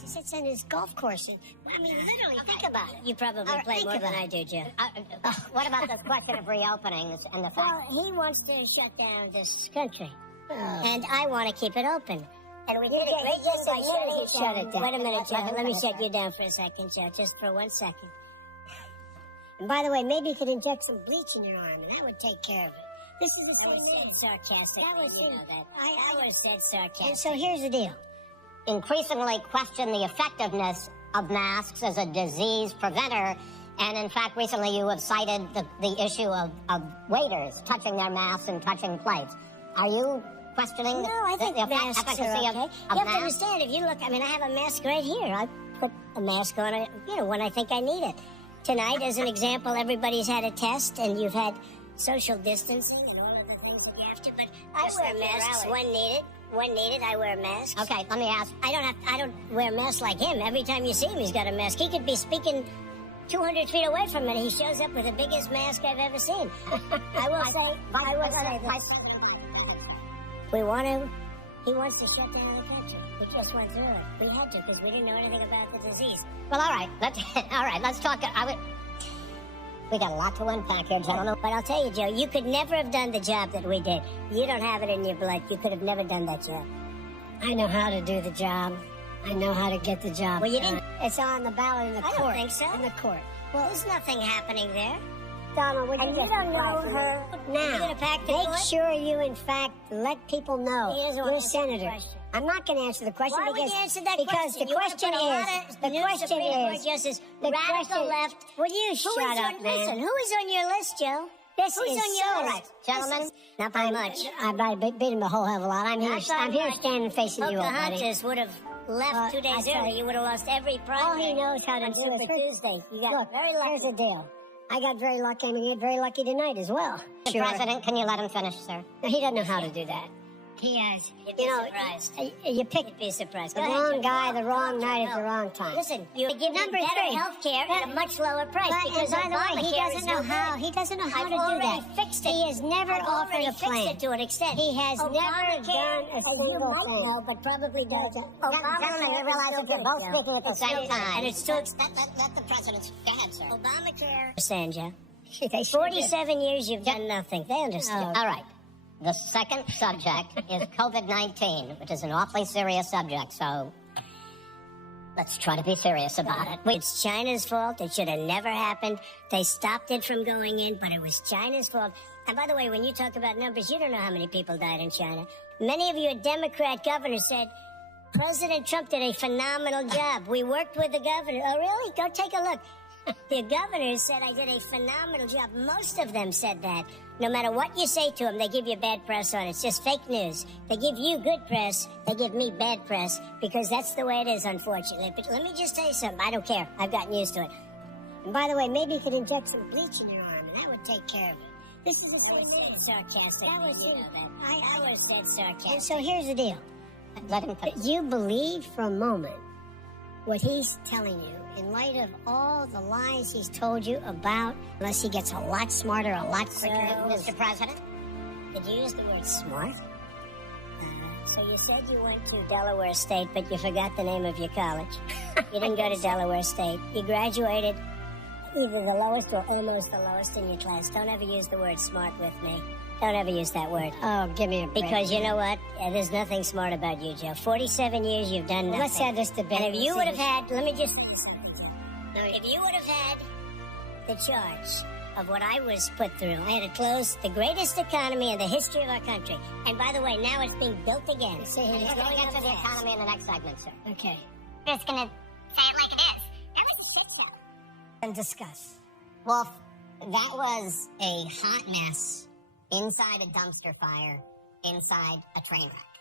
He sits on his golf course. I mean, literally, think about it. You probably play more than I do, Joe. What about this question of reopenings and the fact? Well, he wants to shut down this country, and I want to keep it open. And we did a great job by shut it down. Wait a minute, Joe. Let me shut you down for a second, Joe, just for 1 second. And by the way, maybe you could inject some bleach in your arm, and that would take care of it. This is the same thing. Sarcastic. That was, you know that. I would have said sarcastic. And so here's the deal. Increasingly question the effectiveness of masks as a disease preventer. And in fact, recently you have cited the issue of waiters touching their masks and touching plates. Are you questioning I think the masks efficacy are okay. of You have to understand, if you look, I mean, I have a mask right here. I put a mask on, when I think I need it. Tonight, as an example, everybody's had a test, and you've had social distancing and all of the things that you have to, but I wear masks when needed, I wear masks. Okay, let me ask. I don't wear masks like him. Every time you see him, he's got a mask. He could be speaking 200 feet away from it. He shows up with the biggest mask I've ever seen. I will say this. He wants to shut down the country. We just went through it. We had to because we didn't know anything about the disease. Well, all right, let's talk. We got a lot to unpack here, gentlemen. But I'll tell you, Joe, you could never have done the job that we did. You don't have it in your blood. You could have never done that job. I know how to do the job. I know how to get the job. Well, you didn't. It's on the ballot in the court. I don't think so. In the court. Well, there's nothing happening there. Donald, would you don't know her now. Make sure you, in fact, let people know. You're a senator. I'm not going to answer the question because the question is radical left. Will you shut up, man? Listen, who is on your list, Joe? Who's on your list? Gentlemen, not by much. I beat him a whole hell of a lot. I'm here standing facing you, buddy. Pocahontas would have left 2 days early. You would have lost every prize. All he knows how to do is Super Tuesday. You got very lucky. Here's the deal. I got very lucky. I'm going to get very lucky tonight as well. Mr. President, can you let him finish, sir? No, he doesn't know how to do that. He has. You'd be surprised. You picked the wrong guy, the wrong night at the wrong time. Listen, you give him better health care at a much lower price. Because by the way, he doesn't know how. He doesn't know how to do that. Fixed it. He has never offered a plan. Fixed it to an extent. He has never done a single thing. No, but probably does. Gentlemen, you realize that you're both speaking at the same time. And it's too let the president. Go ahead, sir. Obamacare. Sanja. 47 years you've done nothing. They understood. All right. The second subject is COVID-19, which is an awfully serious subject, so let's try to be serious about it. It's China's fault. It should have never happened. They stopped it from going in, but it was China's fault. And by the way, when you talk about numbers, you don't know how many people died in China. Many of your Democrat governors said, President Trump did a phenomenal job. We worked with the governor. Oh, really? Go take a look. The governors said I did a phenomenal job. Most of them said that. No matter what you say to them, they give you bad press on it. It's just fake news. They give you good press. They give me bad press because that's the way it is, unfortunately. But let me just tell you something. I don't care. I've gotten used to it. And by the way, maybe you could inject some bleach in your arm, and that would take care of it. This is sarcastic. That was you know that. I would have said sarcastic. And so here's the deal. You believe for a moment what he's telling you in light of all the lies he's told you about, unless he gets a lot smarter, a lot quicker. Mr. President? Did you use the word smart? So you said you went to Delaware State, but you forgot the name of your college. You didn't go to Delaware State. You graduated either the lowest or almost the lowest in your class. Don't ever use the word smart with me. Don't ever use that word. Oh, give me a break. Because you know what? There's nothing smart about you, Joe. 47 years, you've done nothing. Let's have this debate. And if you would have had, let me just... If you would have had the charge of what I was put through, I had to close the greatest economy in the history of our country. And by the way, now it's being built again. We're going to get to the economy in the next segment, sir. Okay. We're just going to say it like it is. That was a shit show. And discuss. Well, that was a hot mess inside a dumpster fire, inside a train wreck.